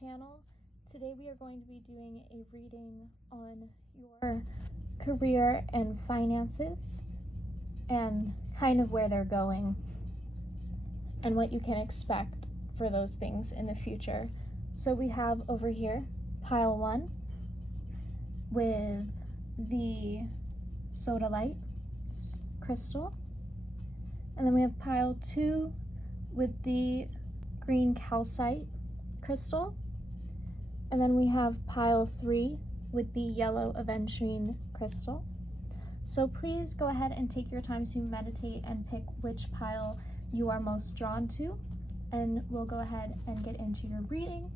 channel. Today we are going to be doing a reading on your career and finances and kind of where they're going and what you can expect for those things in the future. So we have over here pile 1 with the sodalite crystal, and then we have pile 2 with the green calcite crystal, and then we have pile 3 with the yellow aventurine crystal. So please go ahead and take your time to meditate and pick which pile you are most drawn to, and we'll go ahead and get into your reading.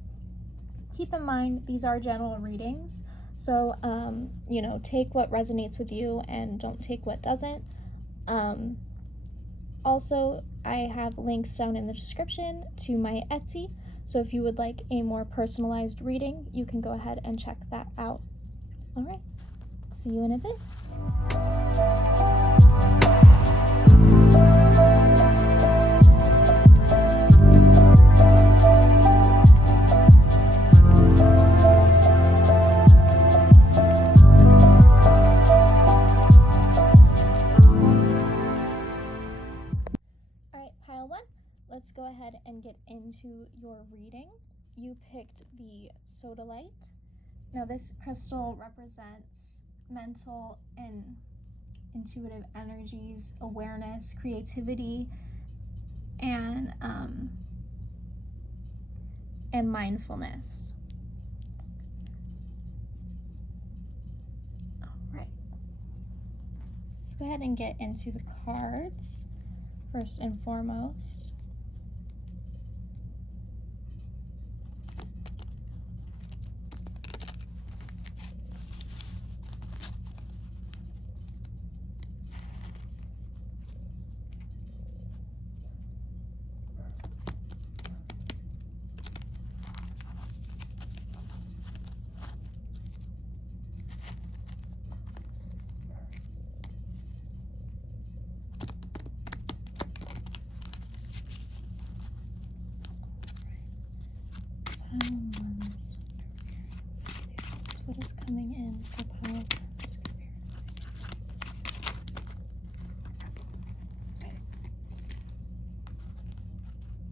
Keep in mind, these are general readings, so take what resonates with you and don't take what doesn't. Also, I have links down in the description to my Etsy, so if you would like a more personalized reading, you can go ahead and check that out. All right, see you in a bit. Let's go ahead and get into your reading. You picked the sodalite. Now this crystal represents mental and intuitive energies, awareness, creativity, and mindfulness. All right. Let's go ahead and get into the cards first and foremost. What is coming in for pile 1?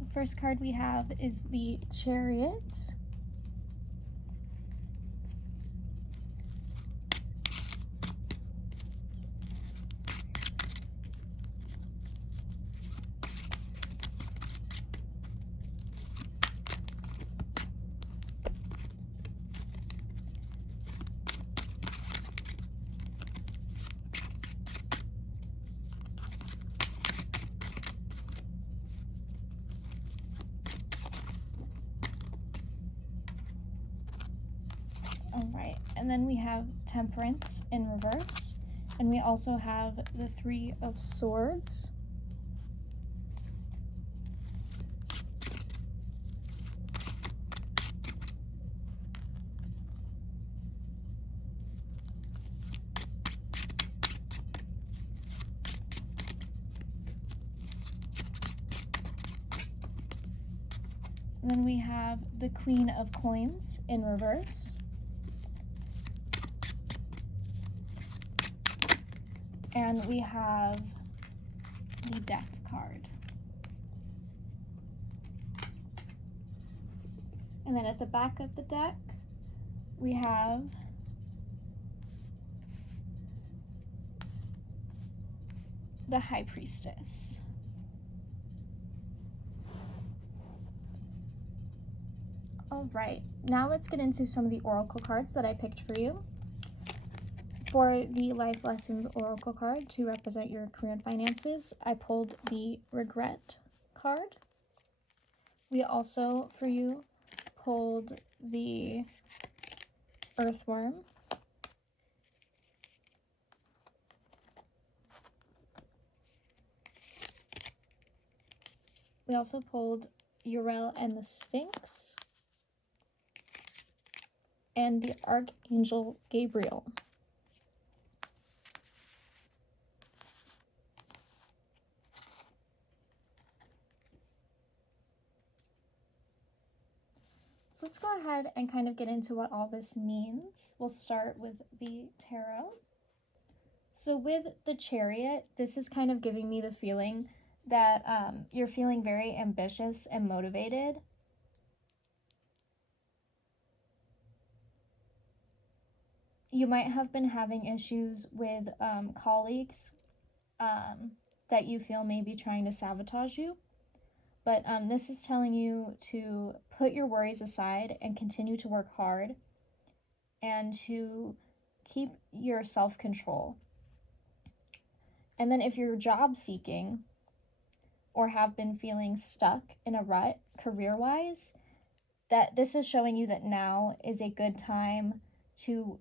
The first card we have is the Chariot. All right, and then we have Temperance in reverse, and we also have the 3 of Swords. And then we have the Queen of Coins in reverse. And we have the Death card. And then at the back of the deck, we have the High Priestess. All right, now let's get into some of the oracle cards that I picked for you. For the Life Lessons Oracle card to represent your career and finances, I pulled the Regret card. We also, for you, pulled the Earthworm. We also pulled Uriel and the Sphinx, and the Archangel Gabriel. So let's go go ahead and kind of get into what all this means. We'll start with the tarot. So with the Chariot, this is kind of giving me the feeling that you're feeling very ambitious and motivated. You might have been having issues with colleagues that you feel may be trying to sabotage you. But this is telling you to put your worries aside and continue to work hard and to keep your self-control. And then if you're job seeking or have been feeling stuck in a rut career-wise, that this is showing you that now is a good time to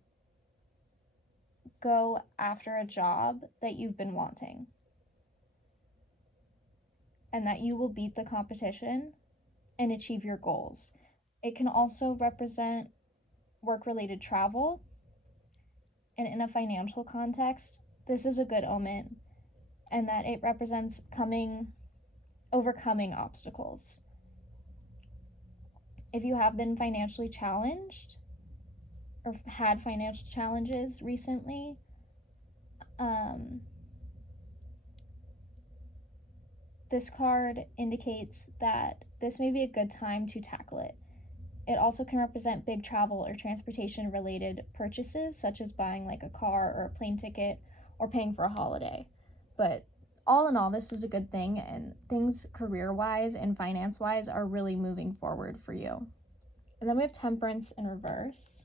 go after a job that you've been wanting, and that you will beat the competition and achieve your goals. It can also represent work-related travel, and in a financial context, this is a good omen, and that it represents overcoming obstacles. If you have been financially challenged or had financial challenges recently, this card indicates that this may be a good time to tackle it. It also can represent big travel or transportation related purchases, such as buying like a car or a plane ticket or paying for a holiday. But all in all, this is a good thing, and things career-wise and finance-wise are really moving forward for you. And then we have Temperance in reverse.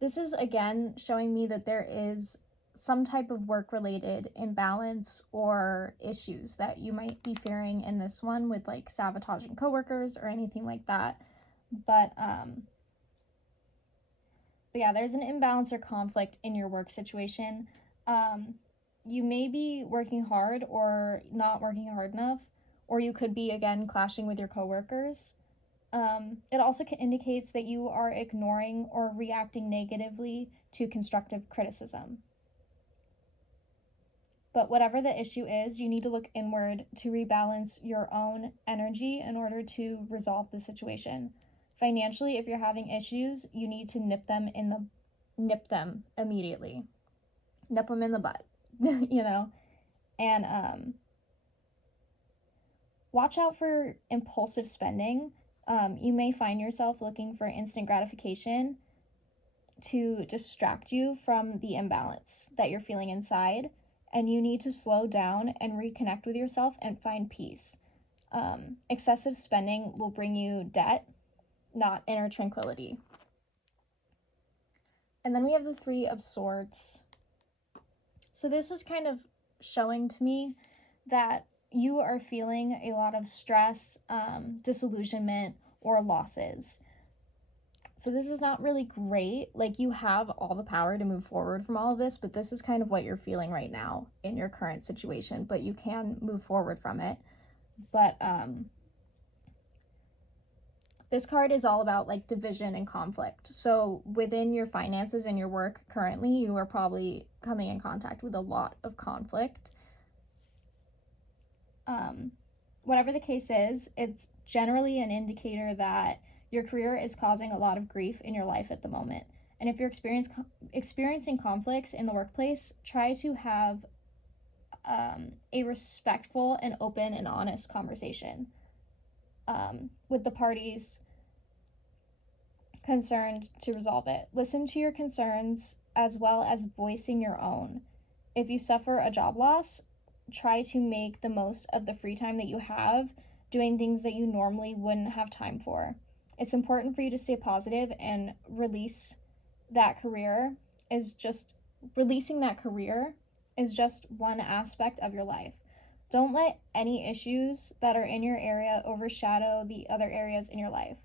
This is, again, showing me that there is some type of work-related imbalance or issues that you might be fearing in this one with like sabotaging coworkers or anything like that. But yeah, there's an imbalance or conflict in your work situation. You may be working hard or not working hard enough, or you could be, again, clashing with your coworkers. It also indicates that you are ignoring or reacting negatively to constructive criticism. But whatever the issue is, you need to look inward to rebalance your own energy in order to resolve the situation. Financially, if you're having issues, you need to nip them immediately. Nip them in the butt, and watch out for impulsive spending. You may find yourself looking for instant gratification to distract you from the imbalance that you're feeling inside, and you need to slow down and reconnect with yourself and find peace. Excessive spending will bring you debt, not inner tranquility. And then we have the Three of Swords. So this is kind of showing to me that you are feeling a lot of stress, disillusionment, or losses. So this is not really great. Like, you have all the power to move forward from all of this, but this is kind of what you're feeling right now in your current situation, but you can move forward from it. But this card is all about like division and conflict. So within your finances and your work currently, you are probably coming in contact with a lot of conflict. Whatever the case is, it's generally an indicator that your career is causing a lot of grief in your life at the moment. And if you're experiencing conflicts in the workplace, try to have a respectful and open and honest conversation with the parties concerned to resolve it. Listen to your concerns as well as voicing your own. If you suffer a job loss, try to make the most of the free time that you have doing things that you normally wouldn't have time for. It's important for you to stay positive and releasing that career is just one aspect of your life. Don't let any issues that are in your area overshadow the other areas in your life.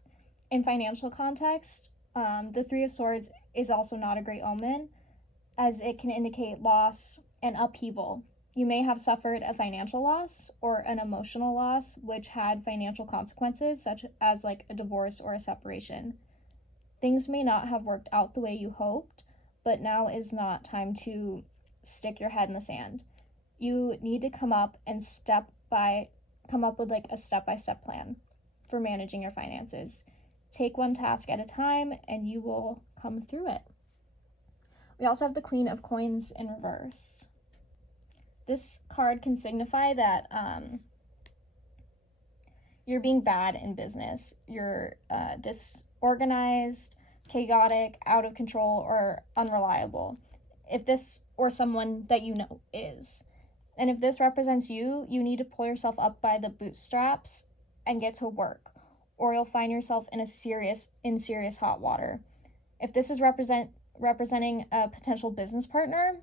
In financial context, the Three of Swords is also not a great omen, as it can indicate loss and upheaval. You may have suffered a financial loss or an emotional loss, which had financial consequences, such as like a divorce or a separation. Things may not have worked out the way you hoped, but now is not time to stick your head in the sand. You need to come up with like a step-by-step plan for managing your finances. take one task at a time and you will come through it. We also have the Queen of Coins in reverse. This card can signify that you're being bad in business. You're disorganized, chaotic, out of control, or unreliable. If this, or someone that you know is. And if this represents you, you need to pull yourself up by the bootstraps and get to work, or you'll find yourself in serious hot water. If this is representing a potential business partner,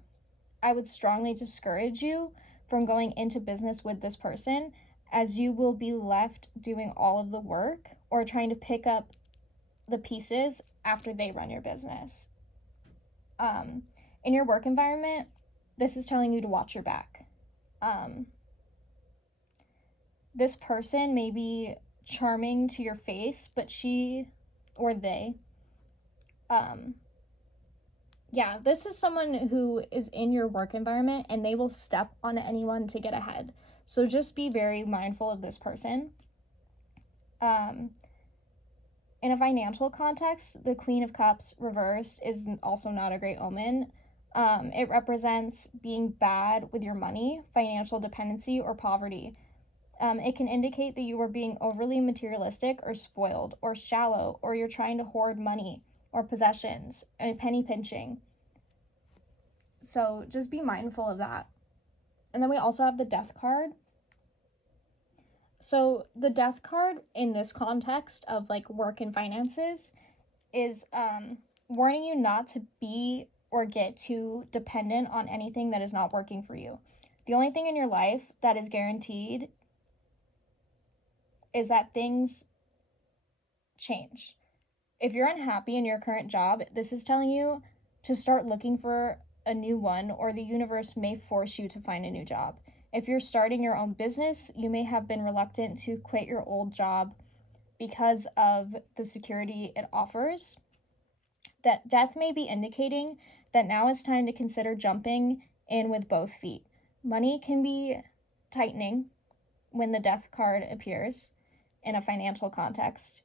I would strongly discourage you from going into business with this person, as you will be left doing all of the work or trying to pick up the pieces after they run your business. In your work environment, this is telling you to watch your back. This person may be charming to your face, but she or they, this is someone who is in your work environment and they will step on anyone to get ahead. So just be very mindful of this person. In a financial context, the Queen of Cups reversed is also not a great omen. It represents being bad with your money, financial dependency, or poverty. It can indicate that you are being overly materialistic or spoiled or shallow, or you're trying to hoard money or possessions and penny pinching. So just be mindful of that. And then we also have the Death card. So the Death card in this context of like work and finances is warning you not to be or get too dependent on anything that is not working for you. The only thing in your life that is guaranteed is that things change. If you're unhappy in your current job, this is telling you to start looking for a new one, or the universe may force you to find a new job. If you're starting your own business, you may have been reluctant to quit your old job because of the security it offers. That death may be indicating that now is time to consider jumping in with both feet. Money can be tightening when the Death card appears in a financial context.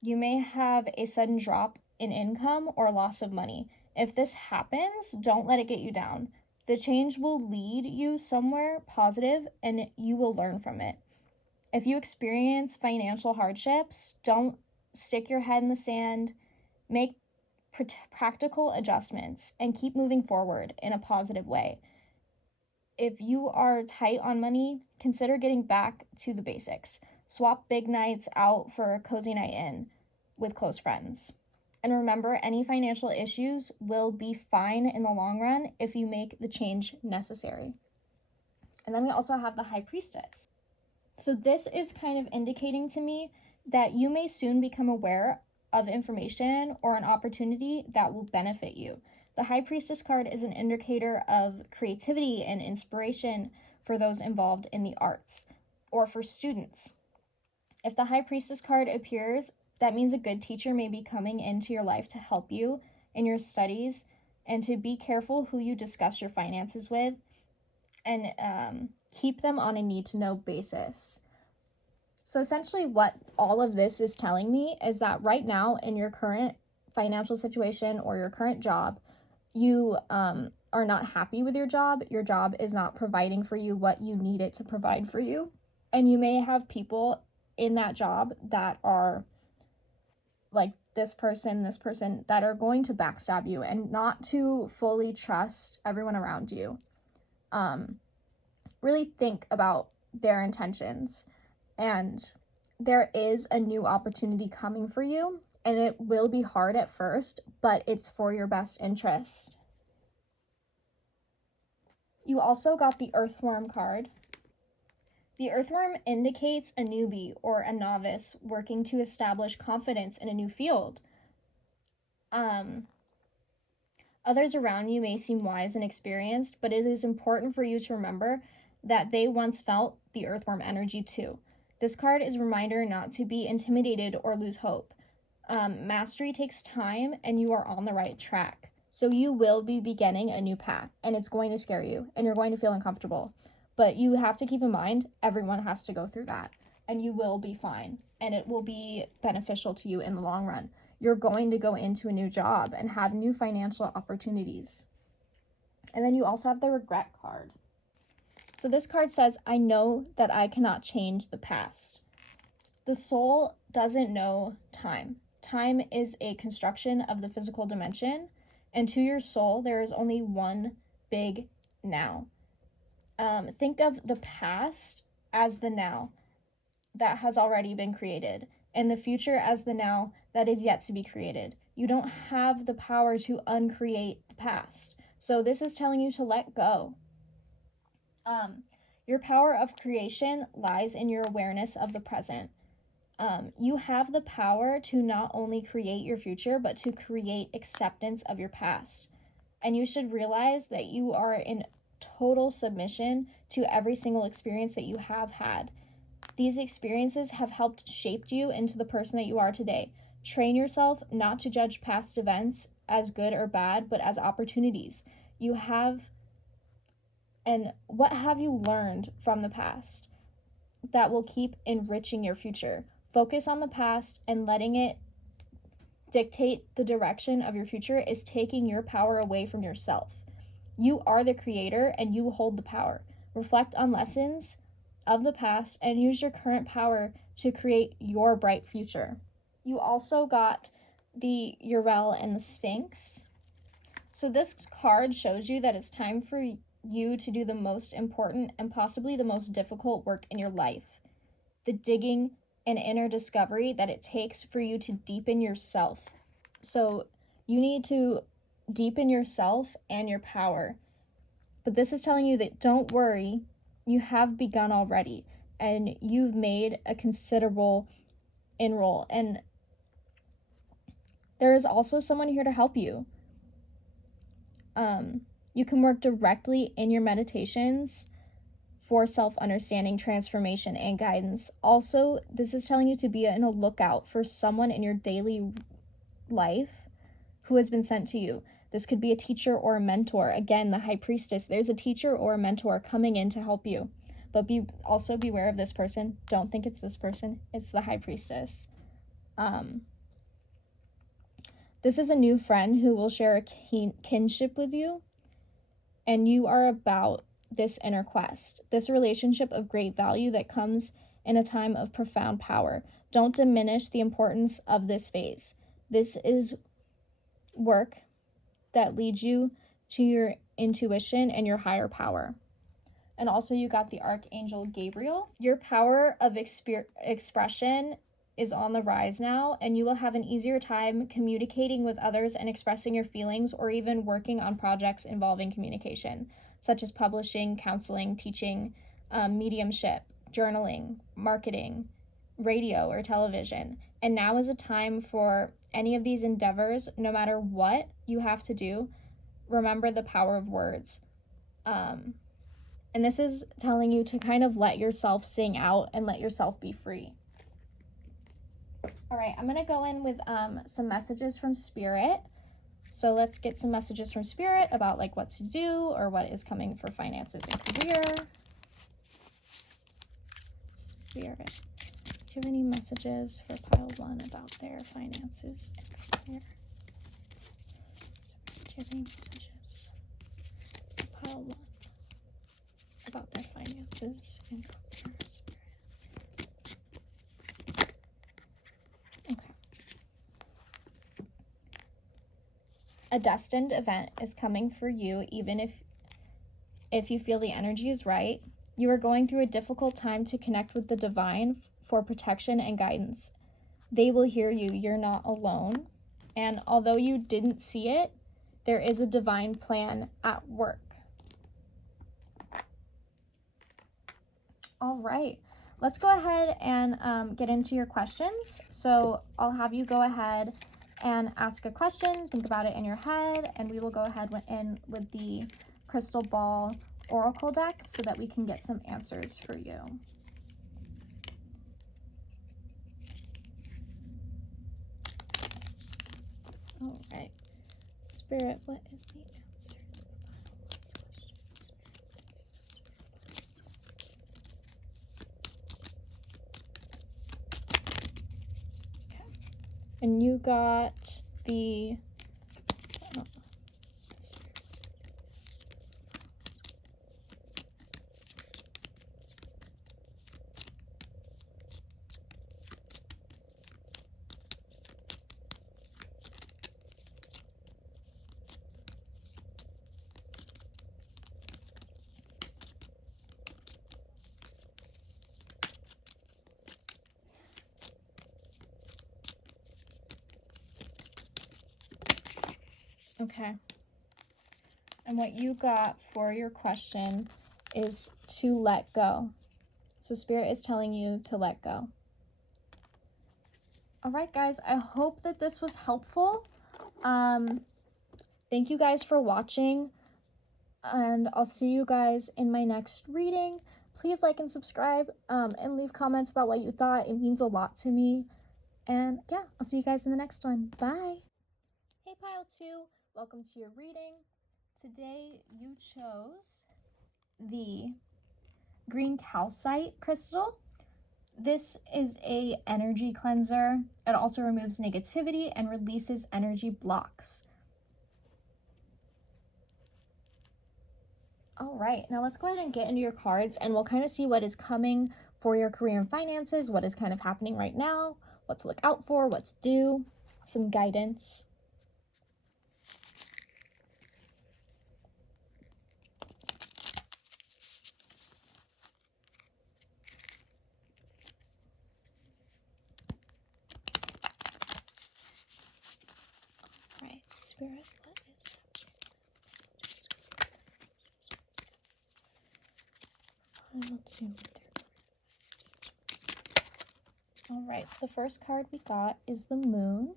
You may have a sudden drop in income or loss of money. If this happens, don't let it get you down. The change will lead you somewhere positive and you will learn from it. If you experience financial hardships, don't stick your head in the sand. Make practical adjustments and keep moving forward in a positive way. If you are tight on money, consider getting back to the basics. Swap big nights out for a cozy night in with close friends. And remember, any financial issues will be fine in the long run if you make the change necessary. And then we also have the High Priestess. So this is kind of indicating to me that you may soon become aware of information or an opportunity that will benefit you. The High Priestess card is an indicator of creativity and inspiration for those involved in the arts or for students. If the High Priestess card appears, that means a good teacher may be coming into your life to help you in your studies, and to be careful who you discuss your finances with, and keep them on a need-to-know basis. So essentially what all of this is telling me is that right now in your current financial situation or your current job, you are not happy with your job is not providing for you what you need it to provide for you, and you may have people in that job that are like this person that are going to backstab you and not to fully trust everyone around you. Really think about their intentions, and there is a new opportunity coming for you, and it will be hard at first, but it's for your best interest. You also got the Earthworm card. The Earthworm indicates a newbie or a novice working to establish confidence in a new field. Others around you may seem wise and experienced, but it is important for you to remember that they once felt the Earthworm energy too. This card is a reminder not to be intimidated or lose hope. Mastery takes time, and you are on the right track. So you will be beginning a new path, and it's going to scare you, and you're going to feel uncomfortable. But you have to keep in mind, everyone has to go through that. and you will be fine, and it will be beneficial to you in the long run. You're going to go into a new job and have new financial opportunities. And then you also have the regret card. So this card says, I know that I cannot change the past. The soul doesn't know time. Time is a construction of the physical dimension, and to your soul, there is only one big now. Think of the past as the now that has already been created, and the future as the now that is yet to be created. You don't have the power to uncreate the past. So this is telling you to let go. Your power of creation lies in your awareness of the present. You have the power to not only create your future, but to create acceptance of your past. And you should realize that you are in total submission to every single experience that you have had. These experiences have helped shape you into the person that you are today. Train yourself not to judge past events as good or bad, but as opportunities. And what have you learned from the past that will keep enriching your future? Focus on the past, and letting it dictate the direction of your future is taking your power away from yourself. You are the creator, and you hold the power. Reflect on lessons of the past and use your current power to create your bright future. You also got the Uriel and the Sphinx. So this card shows you that it's time for you to do the most important and possibly the most difficult work in your life. The digging and inner discovery that it takes for you to deepen yourself. So you need to deepen yourself and your power. But this is telling you that don't worry, you have begun already, and you've made a considerable enroll. And there is also someone here to help you. You can work directly in your meditations for self-understanding, transformation, and guidance. Also, this is telling you to be on a lookout for someone in your daily life who has been sent to you. This could be a teacher or a mentor. Again, the High Priestess, there's a teacher or a mentor coming in to help you. But also beware of this person. Don't think it's this person. It's the High Priestess. This is a new friend who will share a kinship with you, and you are about this inner quest, this relationship of great value that comes in a time of profound power. Don't diminish the importance of this phase. This is work that leads you to your intuition and your higher power. And also you got the Archangel Gabriel. Your power of expression is on the rise now, and you will have an easier time communicating with others and expressing your feelings, or even working on projects involving communication, such as publishing, counseling, teaching, mediumship, journaling, marketing, radio, or television. And now is a time for any of these endeavors. No matter what you have to do, remember the power of words. And this is telling you to kind of let yourself sing out and let yourself be free. All right, I'm going to go in with some messages from Spirit. So let's get some messages from Spirit about like what to do or what is coming for finances and career. Spirit, do you have any messages for pile 1 about their finances and career? Spirit, do you have any messages for pile 1 about their finances and career? A destined event is coming for you, even if you feel the energy is right. You are going through a difficult time to connect with the divine for protection and guidance. They will hear you. You're not alone. And although you didn't see it, there is a divine plan at work. All right. Let's go ahead and get into your questions. So I'll have you go ahead and ask a question, think about it in your head, and we will go ahead in with the crystal ball oracle deck so that we can get some answers for you. All right, Spirit, what is the answer? And you got the okay. And what you got for your question is to let go. So Spirit is telling you to let go. All right, guys, I hope that this was helpful. Thank you guys for watching, and I'll see you guys in my next reading. Please like and subscribe, and leave comments about what you thought. It means a lot to me. And yeah, I'll see you guys in the next one. Bye. Hey, Pile 2, welcome to your reading. Today you chose the green calcite crystal. This is a energy cleanser. It also removes negativity and releases energy blocks. All right, now let's go ahead and get into your cards, and we'll kind of see what is coming for your career and finances, what is kind of happening right now, what to look out for, what to do, some guidance. All right, Spirit, what is all right, so the first card we got is the Moon.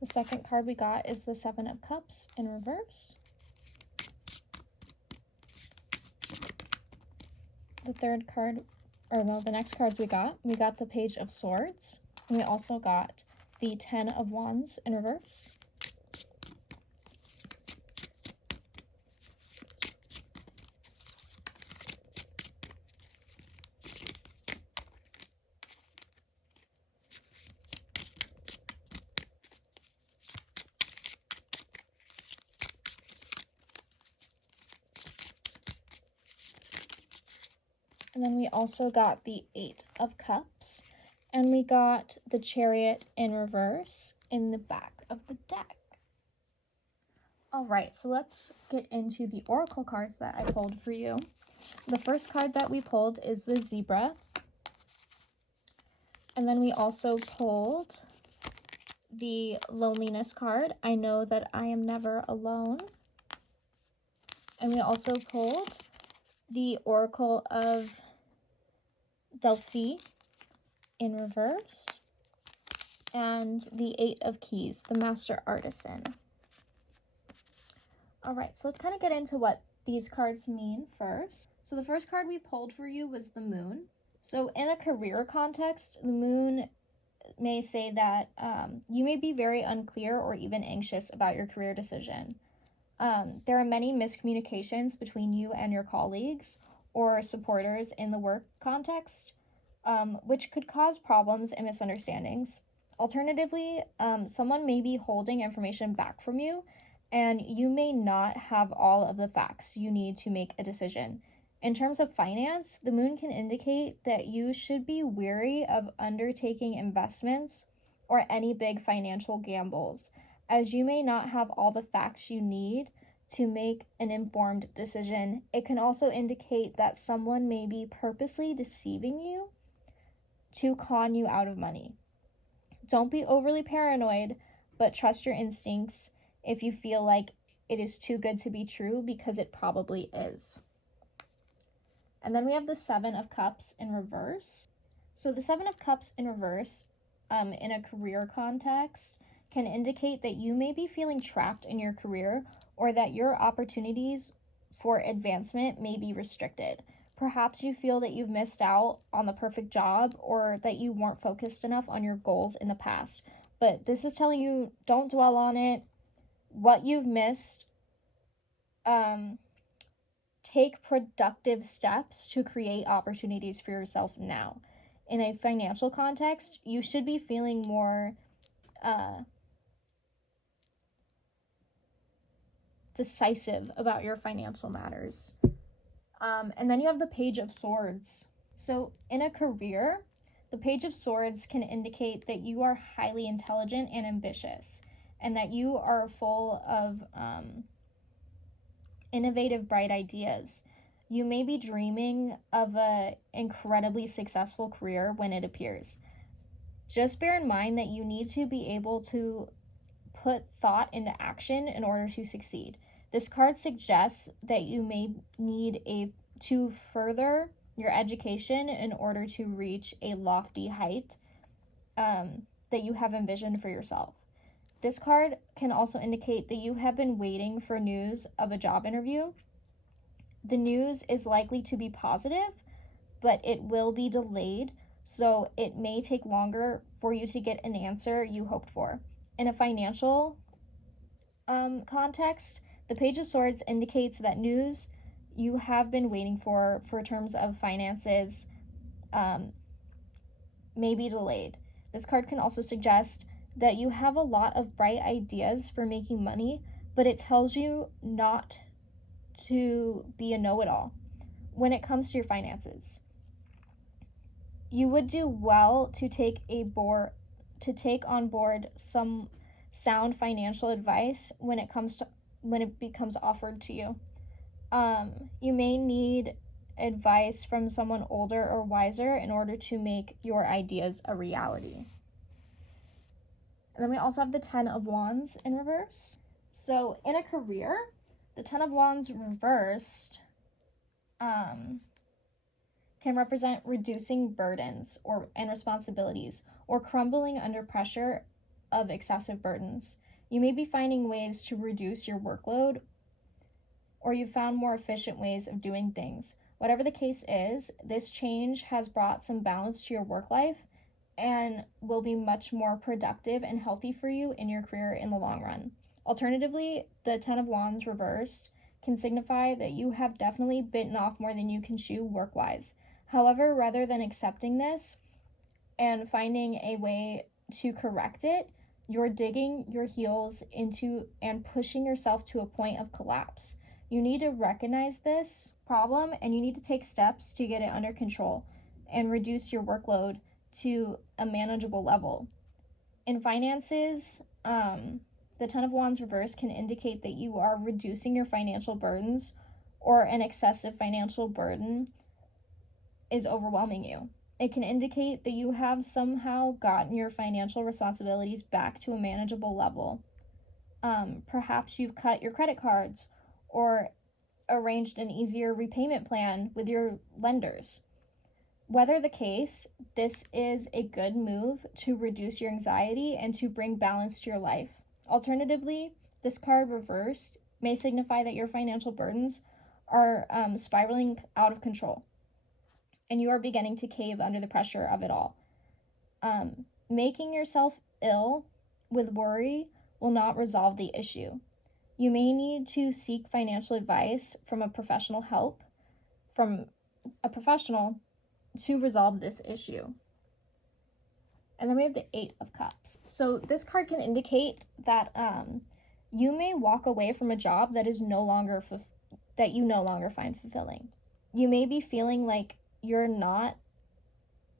The second card we got is the Seven of Cups in reverse. The third card, or no, the next cards we got the Page of Swords. And we also got the Ten of Wands in reverse. And then we also got the Eight of Cups, and we got the Chariot in reverse in the back of the deck. All right, so let's get into the oracle cards that I pulled for you. The first card that we pulled is the Zebra. And then we also pulled the Loneliness card. I know that I am never alone. And we also pulled the Oracle of Delphi in reverse, and the Eight of Keys, the Master Artisan. All right, so let's kind of get into what these cards mean first. So the first card we pulled for you was the Moon. So in a career context, the Moon may say that you may be very unclear or even anxious about your career decision. There are many miscommunications between you and your colleagues or supporters in the work context, which could cause problems and misunderstandings. Alternatively, someone may be holding information back from you, and you may not have all of the facts you need to make a decision. In terms of finance, the Moon can indicate that you should be wary of undertaking investments or any big financial gambles, as you may not have all the facts you need to make an informed decision. It can also indicate that someone may be purposely deceiving you to con you out of money. Don't be overly paranoid, but trust your instincts if you feel like it is too good to be true, because it probably is. And then we have the Seven of Cups in reverse. So the Seven of Cups in reverse, in a career context, can indicate that you may be feeling trapped in your career, or that your opportunities for advancement may be restricted. Perhaps you feel that you've missed out on the perfect job, or that you weren't focused enough on your goals in the past. But this is telling you, don't dwell on it. What you've missed, take productive steps to create opportunities for yourself now. In a financial context, you should be feeling more decisive about your financial matters. And then you have the Page of Swords. So in a career, the Page of Swords can indicate that you are highly intelligent and ambitious, and that you are full of innovative, bright ideas. You may be dreaming of an incredibly successful career when it appears. Just bear in mind that you need to be able to put thought into action in order to succeed. This card suggests that you may need to further your education in order to reach a lofty height that you have envisioned for yourself. This card can also indicate that you have been waiting for news of a job interview. The news is likely to be positive, but it will be delayed, so it may take longer for you to get an answer you hoped for. In a financial context, the Page of Swords indicates that news you have been waiting for terms of finances may be delayed. This card can also suggest that you have a lot of bright ideas for making money, but it tells you not to be a know-it-all when it comes to your finances. You would do well to take on board some sound financial advice when it becomes offered to you. You may need advice from someone older or wiser in order to make your ideas a reality. And then we also have the Ten of Wands in reverse. So in a career, the Ten of Wands reversed can represent reducing burdens and responsibilities, or crumbling under pressure of excessive burdens. You may be finding ways to reduce your workload, or you've found more efficient ways of doing things. Whatever the case is, this change has brought some balance to your work life and will be much more productive and healthy for you in your career in the long run. Alternatively, the Ten of Wands reversed can signify that you have definitely bitten off more than you can chew work-wise. However, rather than accepting this and finding a way to correct it, you're digging your heels into and pushing yourself to a point of collapse. You need to recognize this problem, and you need to take steps to get it under control and reduce your workload to a manageable level. In finances, the Ten of Wands reverse can indicate that you are reducing your financial burdens, or an excessive financial burden is overwhelming you. It can indicate that you have somehow gotten your financial responsibilities back to a manageable level. Perhaps you've cut your credit cards or arranged an easier repayment plan with your lenders. Whether the case, this is a good move to reduce your anxiety and to bring balance to your life. Alternatively, this card reversed may signify that your financial burdens are spiraling out of control, and you are beginning to cave under the pressure of it all. Making yourself ill with worry will not resolve the issue. You may need to seek financial advice from a professional to resolve this issue. And then we have the Eight of Cups. So this card can indicate that you may walk away from a job that is that you no longer find fulfilling. You may be feeling like you're not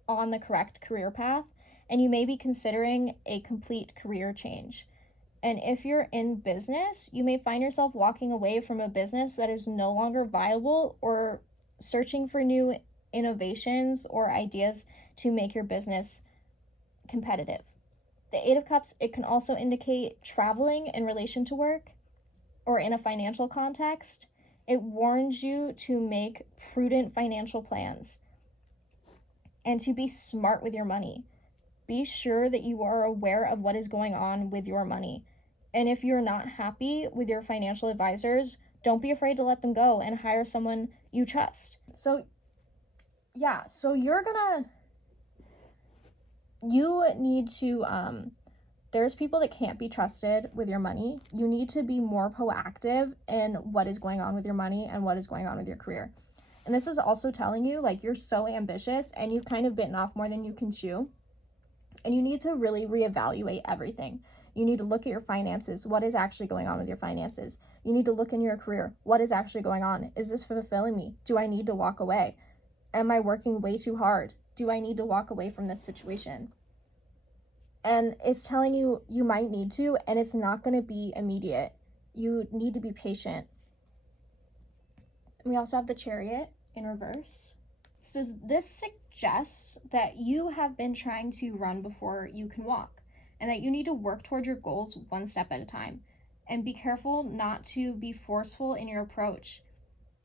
on the correct career path, and you may be considering a complete career change. And if you're in business, you may find yourself walking away from a business that is no longer viable, or searching for new innovations or ideas to make your business competitive. The Eight of Cups, it can also indicate traveling in relation to work or in a financial context. It warns you to make prudent financial plans and to be smart with your money. Be sure that you are aware of what is going on with your money. And if you're not happy with your financial advisors, don't be afraid to let them go and hire someone you trust. So you need to, there's people that can't be trusted with your money. You need to be more proactive in what is going on with your money and what is going on with your career. And this is also telling you, like, you're so ambitious and you've kind of bitten off more than you can chew. And you need to really reevaluate everything. You need to look at your finances. What is actually going on with your finances? You need to look in your career. What is actually going on? Is this fulfilling me? Do I need to walk away? Am I working way too hard? Do I need to walk away from this situation? And it's telling you you might need to, and it's not going to be immediate. You need to be patient. We also have the Chariot in reverse. So this suggests that you have been trying to run before you can walk, and that you need to work toward your goals one step at a time. And be careful not to be forceful in your approach.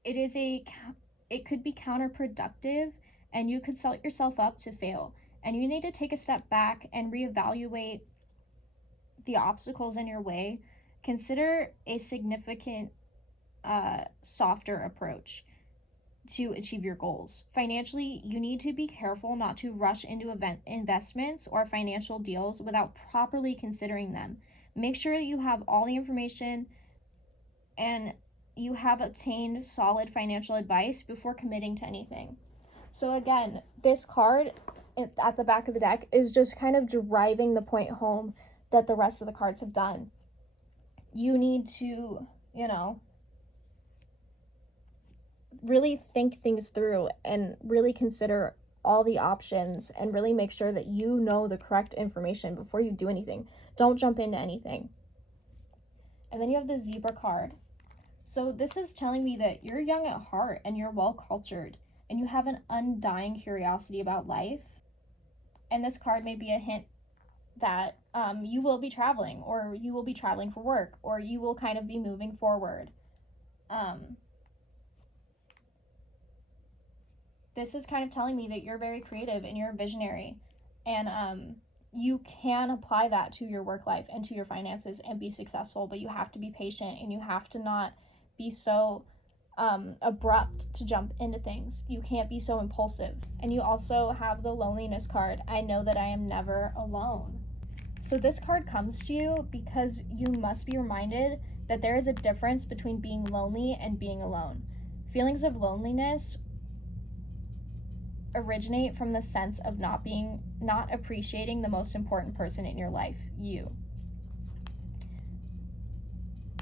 It could be counterproductive, and you could set yourself up to fail. And you need to take a step back and reevaluate the obstacles in your way. Consider a significant, softer approach to achieve your goals. Financially, you need to be careful not to rush into investments or financial deals without properly considering them. Make sure you have all the information and you have obtained solid financial advice before committing to anything. So again, this card at the back of the deck is just kind of driving the point home that the rest of the cards have done. You need to, really think things through and really consider all the options and really make sure that you know the correct information before you do anything. Don't jump into anything. And then you have the Zebra card. So this is telling me that you're young at heart and you're well cultured and you have an undying curiosity about life. And this card may be a hint that you will be traveling, or you will be traveling for work, or you will kind of be moving forward. This is kind of telling me that you're very creative and you're a visionary, and you can apply that to your work life and to your finances and be successful, but you have to be patient and you have to not be so abrupt to jump into things. You can't be so impulsive. And you also have the loneliness card. I know that I am never alone. So this card comes to you because you must be reminded that there is a difference between being lonely and being alone. Feelings of loneliness originate from the sense of not appreciating the most important person in your life, you.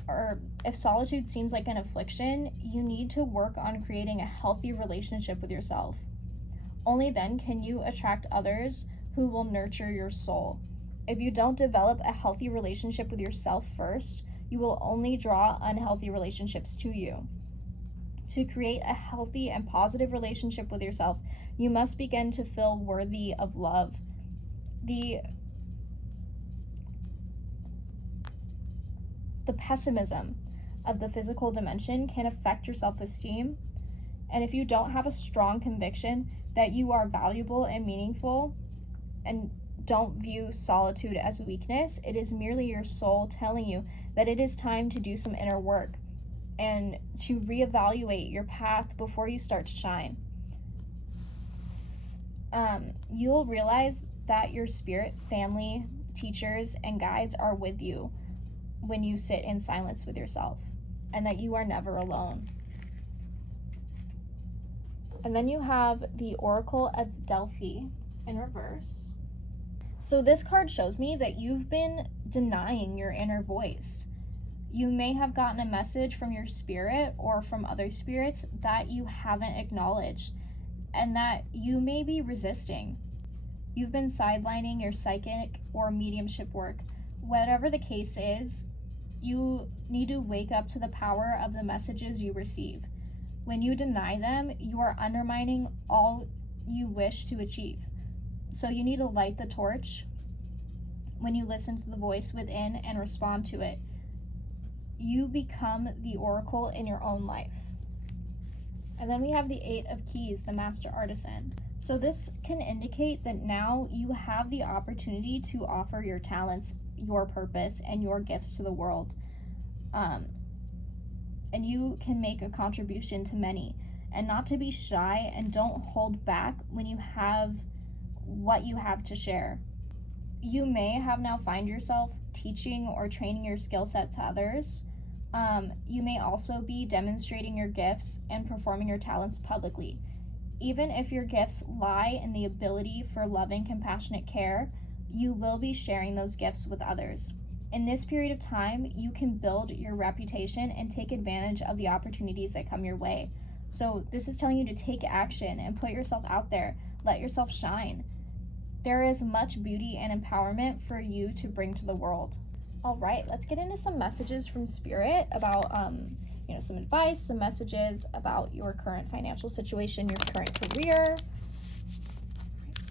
Or if solitude seems like an affliction, you need to work on creating a healthy relationship with yourself. Only then can you attract others who will nurture your soul. If you don't develop a healthy relationship with yourself first, you will only draw unhealthy relationships to you. To create a healthy and positive relationship with yourself, you must begin to feel worthy of love. The pessimism of the physical dimension can affect your self-esteem. And if you don't have a strong conviction that you are valuable and meaningful, and don't view solitude as weakness, it is merely your soul telling you that it is time to do some inner work and to reevaluate your path before you start to shine. You'll realize that your spirit, family, teachers, and guides are with you when you sit in silence with yourself, and that you are never alone. And then you have the Oracle of Delphi in reverse. So this card shows me that you've been denying your inner voice. You may have gotten a message from your spirit or from other spirits that you haven't acknowledged, and that you may be resisting. You've been sidelining your psychic or mediumship work. Whatever the case is, you need to wake up to the power of the messages you receive. When you deny them, you are undermining all you wish to achieve. So you need to light the torch when you listen to the voice within and respond to it. You become the oracle in your own life. And then we have the 8 of Keys, the Master Artisan. So this can indicate that now you have the opportunity to offer your talents, your purpose, and your gifts to the world. And you can make a contribution to many. And not to be shy, and don't hold back when you have what you have to share. you may have now find yourself teaching or training your skill set to others. You may also be demonstrating your gifts and performing your talents publicly. Even if your gifts lie in the ability for loving, compassionate care, you will be sharing those gifts with others. In this period of time, you can build your reputation and take advantage of the opportunities that come your way. So this is telling you to take action and put yourself out there. Let yourself shine. There is much beauty and empowerment for you to bring to the world. All right, let's get into some messages from Spirit about some advice, some messages about your current financial situation, your current career. Right,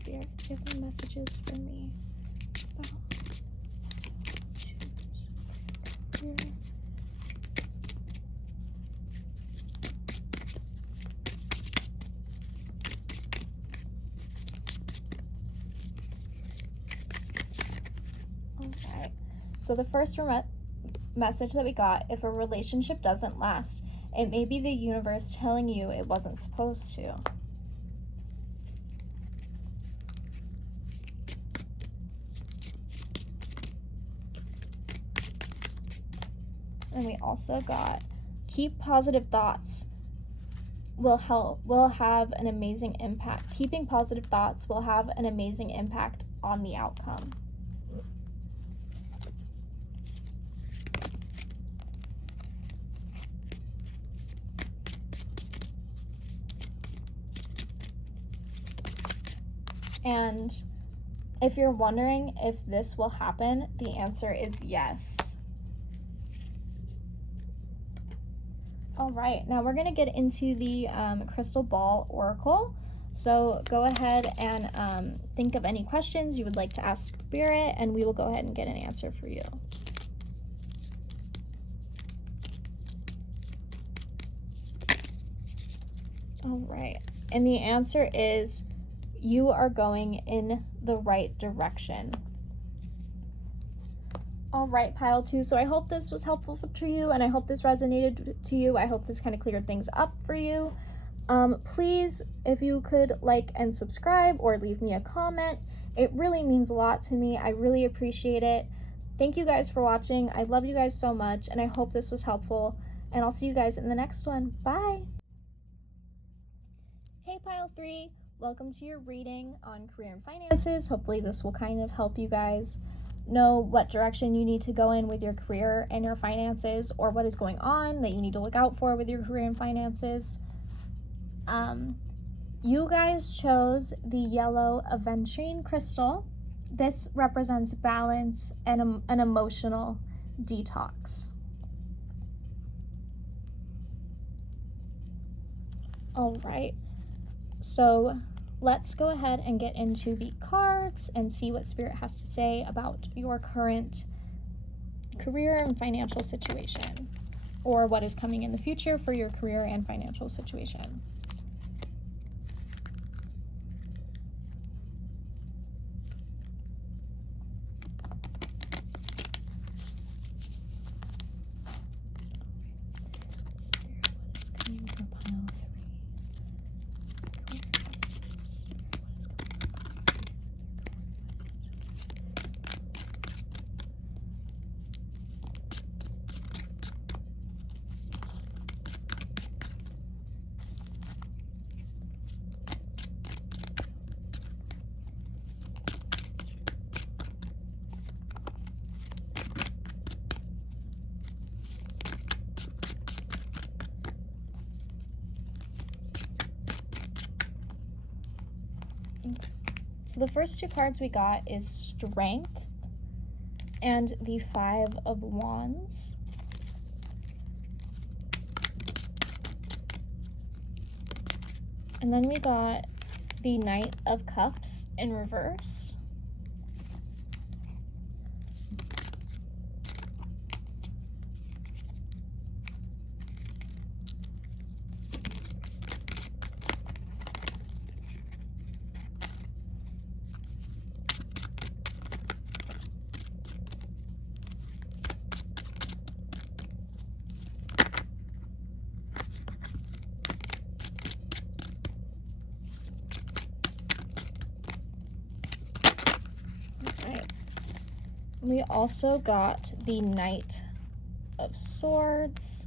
Spirit, give me messages for me about career. Alright, so the first message that we got: if a relationship doesn't last, it may be the universe telling you it wasn't supposed to. And we also got, keep positive thoughts will have an amazing impact. Keeping positive thoughts will have an amazing impact on the outcome. And if you're wondering if this will happen, the answer is yes. All right, now we're going to get into the crystal ball oracle. So go ahead and think of any questions you would like to ask Spirit, and we will go ahead and get an answer for you. All right, and the answer is, you are going in the right direction. All right, pile 2. So I hope this was helpful to you, and I hope this resonated to you. I hope this kind of cleared things up for you. Please, if you could like and subscribe or leave me a comment, it really means a lot to me. I really appreciate it. Thank you guys for watching. I love you guys so much, and I hope this was helpful, and I'll see you guys in the next one. Bye. Hey, pile 3. Welcome to your reading on career and finances. Hopefully this will kind of help you guys know what direction you need to go in with your career and your finances, or what is going on that you need to look out for with your career and finances. You guys chose the yellow aventurine crystal. This represents balance and an emotional detox. All right, so let's go ahead and get into the cards and see what Spirit has to say about your current career and financial situation, or what is coming in the future for your career and financial situation. So the first 2 cards we got is Strength and the 5 of Wands. And then we got the Knight of Cups in reverse. We also got the Knight of Swords.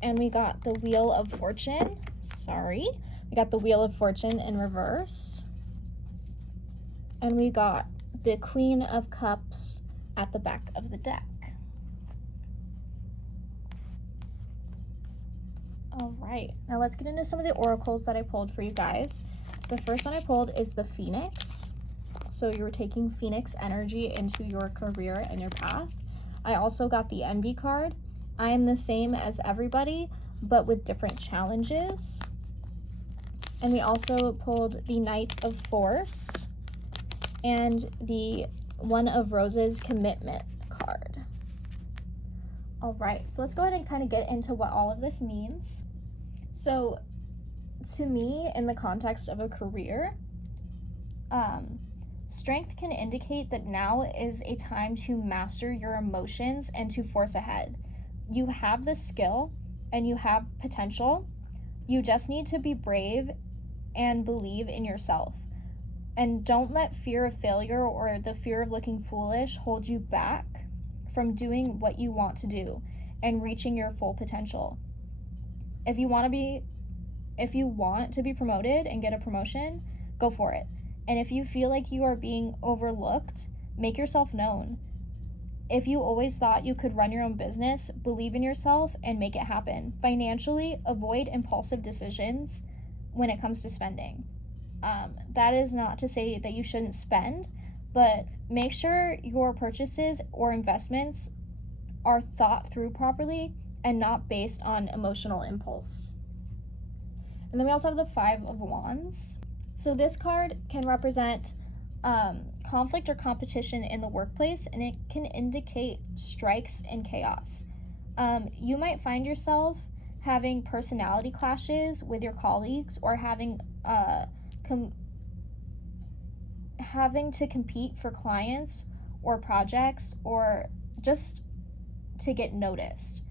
And we got the Wheel of Fortune. Sorry. We got the Wheel of Fortune in reverse. And we got the Queen of Cups at the back of the deck. All right, now let's get into some of the oracles that I pulled for you guys. The first one I pulled is the Phoenix. So you're taking Phoenix energy into your career and your path. I also got the Envy card. I am the same as everybody, but with different challenges. And we also pulled the Knight of Force and the One of Roses commitment card. All right, so let's go ahead and kind of get into what all of this means. So to me, in the context of a career, strength can indicate that now is a time to master your emotions and to force ahead. You have the skill and you have potential. You just need to be brave and believe in yourself. And don't let fear of failure or the fear of looking foolish hold you back from doing what you want to do and reaching your full potential. If you want to be promoted and get a promotion, go for it. And if you feel like you are being overlooked, make yourself known. If you always thought you could run your own business, believe in yourself and make it happen. Financially, avoid impulsive decisions when it comes to spending. That is not to say that you shouldn't spend, but make sure your purchases or investments are thought through properly and not based on emotional impulse. And then we also have the Five of Wands. So this card can represent conflict or competition in the workplace, and it can indicate strikes and chaos. You might find yourself having personality clashes with your colleagues or having to compete for clients or projects or just to get noticed.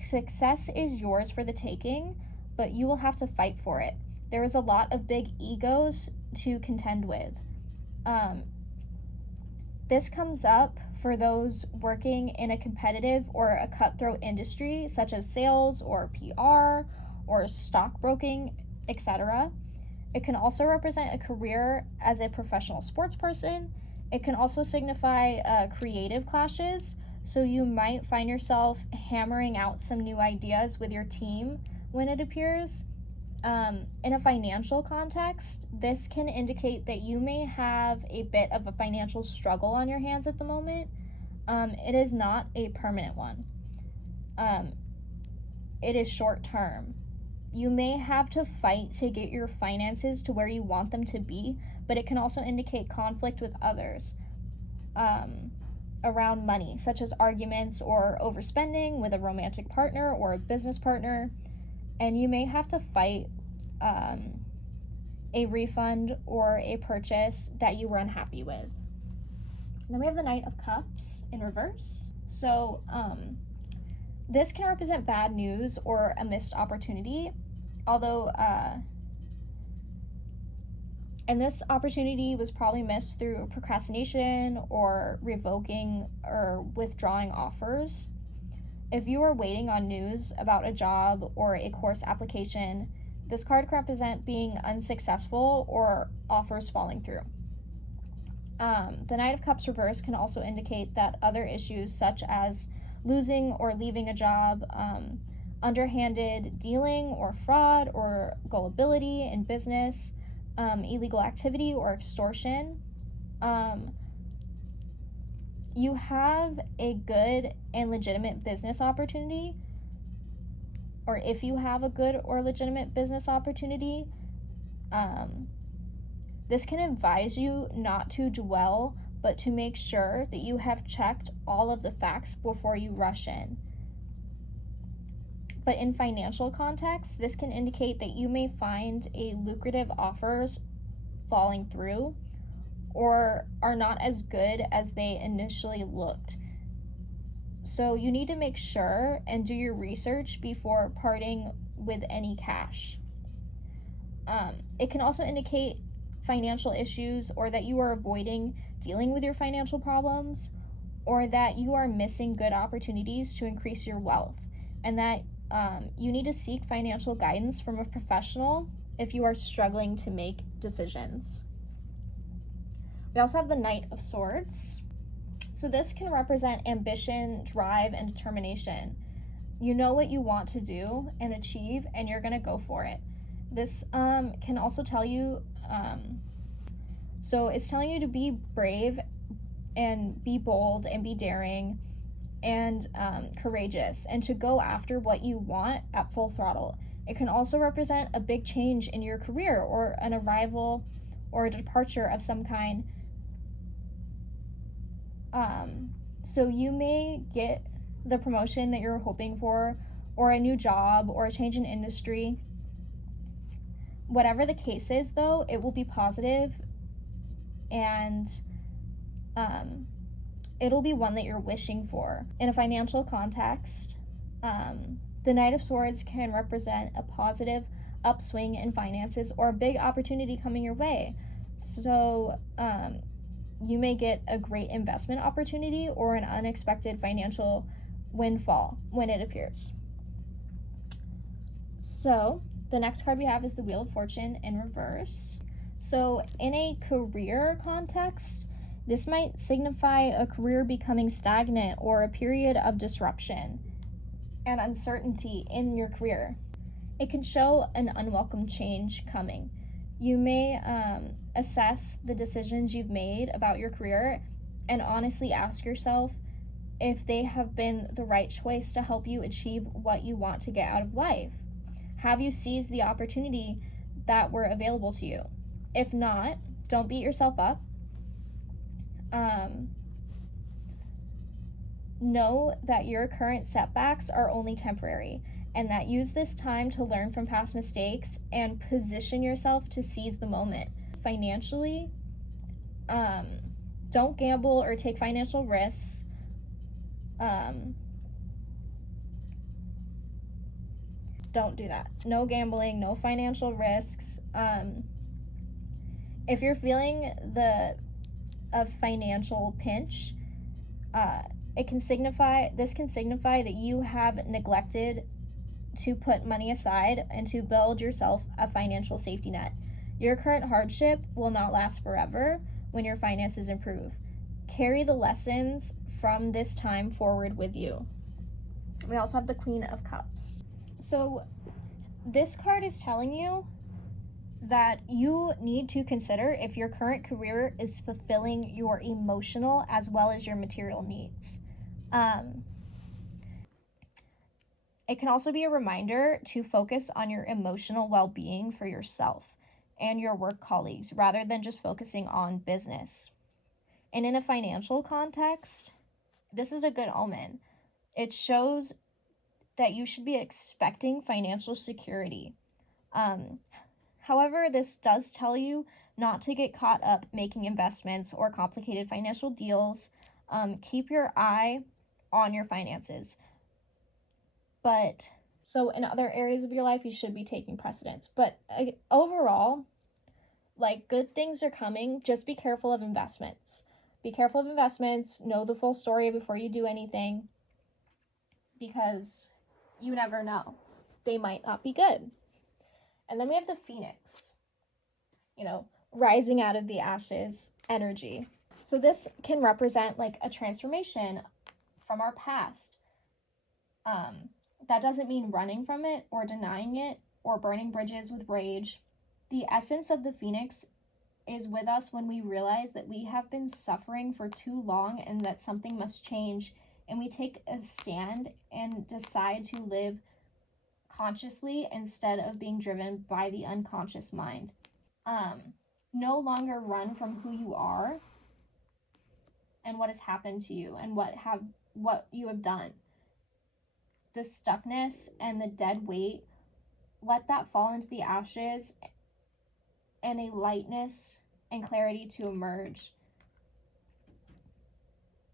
Success is yours for the taking, but you will have to fight for it. There is a lot of big egos to contend with. This comes up for those working in a competitive or a cutthroat industry, such as sales or PR or stockbroking, etc. It can also represent a career as a professional sports person. It can also signify creative clashes, so you might find yourself hammering out some new ideas with your team when it appears. In a financial context, this can indicate that you may have a bit of a financial struggle on your hands at the moment. It is not a permanent one. It is short term. You may have to fight to get your finances to where you want them to be, but it can also indicate conflict with others around money, such as arguments or overspending with a romantic partner or a business partner. And you may have to fight a refund or a purchase that you were unhappy with. And then we have the Knight of Cups in reverse. So this can represent bad news or a missed opportunity, although and this opportunity was probably missed through procrastination or revoking or withdrawing offers. If you are waiting on news about a job or a course application, this card can represent being unsuccessful or offers falling through. The Knight of Cups reverse can also indicate that other issues such as losing or leaving a job, underhanded dealing or fraud or gullibility in business, illegal activity or extortion. You have a good and legitimate business opportunity, or if you have a good or legitimate business opportunity, this can advise you not to dwell, but to make sure that you have checked all of the facts before you rush in. But in financial context, this can indicate that you may find a lucrative offers falling through or are not as good as they initially looked. So you need to make sure and do your research before parting with any cash. It can also indicate financial issues, or that you are avoiding dealing with your financial problems, or that you are missing good opportunities to increase your wealth, and that you need to seek financial guidance from a professional if you are struggling to make decisions. We also have the Knight of Swords. So this can represent ambition, drive, and determination. You know what you want to do and achieve, and you're going to go for it. This can also tell you, so it's telling you to be brave and be bold and be daring and courageous, and to go after what you want at full throttle. It can also represent a big change in your career, or an arrival or a departure of some kind. So you may get the promotion that you're hoping for, or a new job, or a change in industry. Whatever the case is, though, it will be positive, and it'll be one that you're wishing for. In a financial context, the Knight of Swords can represent a positive upswing in finances, or a big opportunity coming your way. So you may get a great investment opportunity, or an unexpected financial windfall when it appears. So the next card we have is the Wheel of Fortune in reverse. So in a career context, this might signify a career becoming stagnant, or a period of disruption and uncertainty in your career. It can show an unwelcome change coming. You may assess the decisions you've made about your career and honestly ask yourself if they have been the right choice to help you achieve what you want to get out of life. Have you seized the opportunity that were available to you? If not, don't beat yourself up. Know that your current setbacks are only temporary, and that use this time to learn from past mistakes and position yourself to seize the moment. Financially, don't gamble or take financial risks. Don't do that. No gambling, no financial risks. If you're feeling a financial pinch, this can signify that you have neglected to put money aside and to build yourself a financial safety net. Your current hardship will not last forever when your finances improve. Carry the lessons from this time forward with you. We also have the Queen of Cups. So this card is telling you that you need to consider if your current career is fulfilling your emotional as well as your material needs. It can also be a reminder to focus on your emotional well-being for yourself and your work colleagues, rather than just focusing on business. And in a financial context, this is a good omen. It shows that you should be expecting financial security. However, this does tell you not to get caught up making investments or complicated financial deals. Keep your eye on your finances. But so in other areas of your life, you should be taking precedence. But overall, like, good things are coming. Just be careful of investments. Be careful of investments. Know the full story before you do anything, because you never know. They might not be good. And then we have the Phoenix, rising out of the ashes energy. So this can represent like a transformation from our past. That doesn't mean running from it or denying it or burning bridges with rage. The essence of the Phoenix is with us when we realize that we have been suffering for too long and that something must change, and we take a stand and decide to live consciously instead of being driven by the unconscious mind. No longer run from who you are and what has happened to you and what you have done. The stuckness and the dead weight, let that fall into the ashes, and a lightness and clarity to emerge.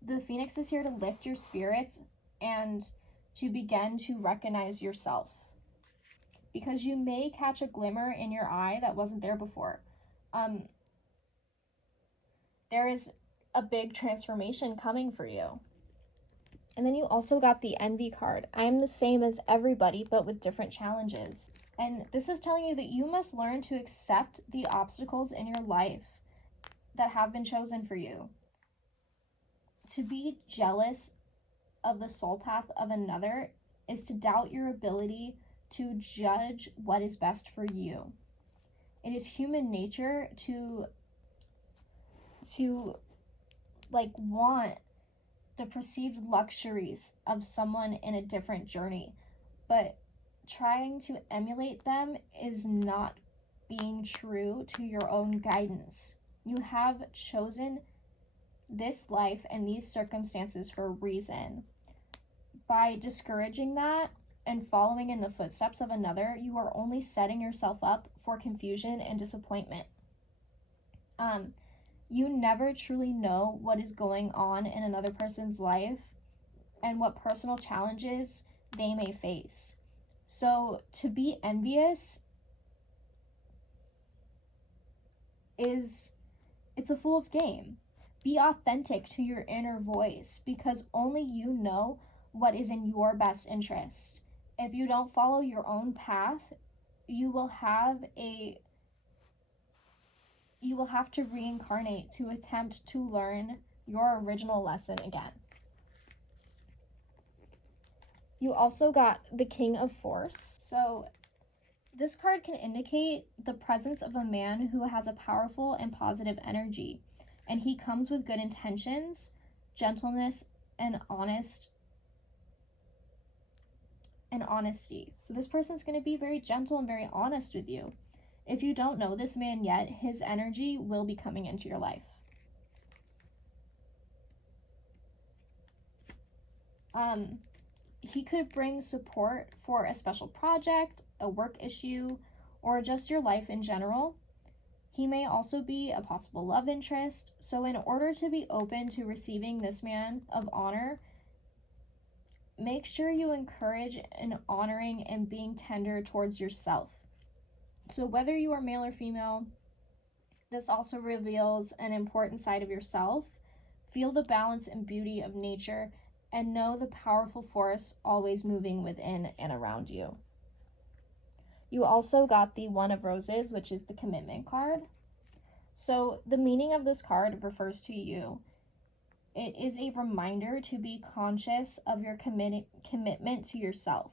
The Phoenix is here to lift your spirits and to begin to recognize yourself. because you may catch a glimmer in your eye that wasn't there before. There is a big transformation coming for you. And then you also got the Envy card. I'm the same as everybody, but with different challenges. And this is telling you that you must learn to accept the obstacles in your life that have been chosen for you. To be jealous of the soul path of another is to doubt your ability to judge what is best for you. It is human nature to want the perceived luxuries of someone in a different journey, but trying to emulate them is not being true to your own guidance. You have chosen this life and these circumstances for a reason. By discouraging that and following in the footsteps of another, you are only setting yourself up for confusion and disappointment. You never truly know what is going on in another person's life and what personal challenges they may face. So to be envious it's a fool's game. Be authentic to your inner voice, because only you know what is in your best interest. If you don't follow your own path, you will have to reincarnate to attempt to learn your original lesson again. You also got the King of Force. So this card can indicate the presence of a man who has a powerful and positive energy, and he comes with good intentions, gentleness, and honesty. So this person's going to be very gentle and very honest with you. If you don't know this man yet, his energy will be coming into your life. He could bring support for a special project, a work issue, or just your life in general. He may also be a possible love interest. So in order to be open to receiving this man of honor, make sure you encourage and honoring and being tender towards yourself. So whether you are male or female, this also reveals an important side of yourself. Feel the balance and beauty of nature and know the powerful force always moving within and around you. You also got the One of Roses, which is the commitment card. So the meaning of this card refers to you. It is a reminder to be conscious of your commitment to yourself.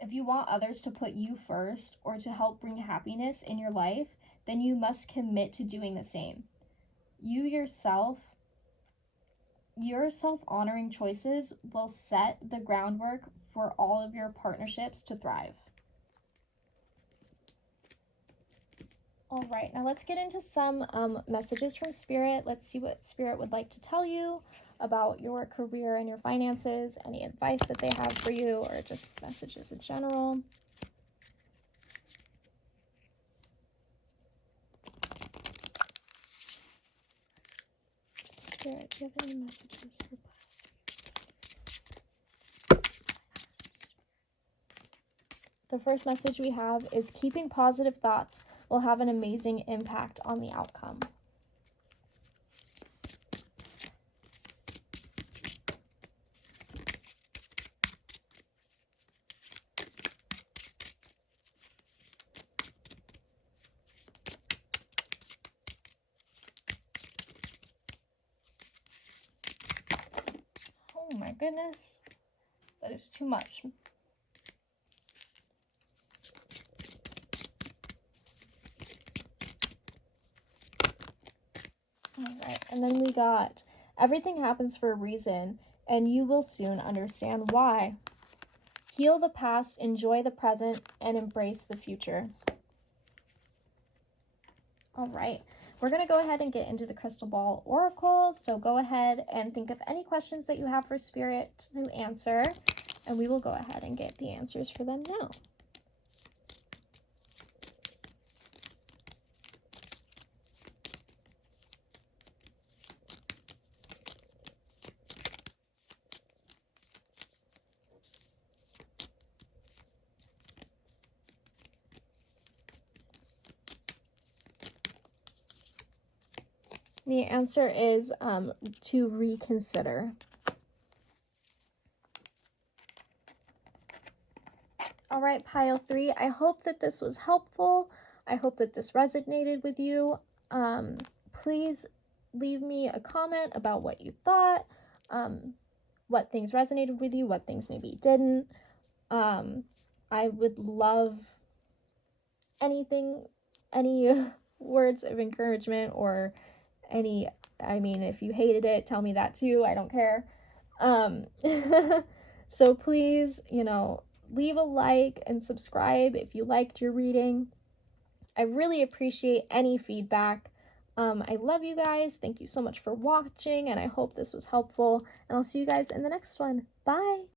If you want others to put you first or to help bring happiness in your life, then you must commit to doing the same. Your self-honoring choices will set the groundwork for all of your partnerships to thrive. All right, now let's get into some messages from Spirit. Let's see what Spirit would like to tell you about your career and your finances, any advice that they have for you, or just messages in general. Spirit, do you have any messages for The first message we have is keeping positive thoughts will have an amazing impact on the outcome. Oh my goodness, that is too much. Alright, and then we got, everything happens for a reason, and you will soon understand why. Heal the past, enjoy the present, and embrace the future. Alright, we're going to go ahead and get into the Crystal Ball Oracle, so go ahead and think of any questions that you have for Spirit to answer, and we will go ahead and get the answers for them now. The answer is to reconsider. All right, pile 3, I hope that this was helpful. I hope that this resonated with you. Please leave me a comment about what you thought, what things resonated with you, what things maybe didn't. I would love anything, any words of encouragement, or if you hated it, tell me that too. I don't care. So please, leave a like and subscribe if you liked your reading. I really appreciate any feedback. I love you guys. Thank you so much for watching, and I hope this was helpful. And I'll see you guys in the next one. Bye!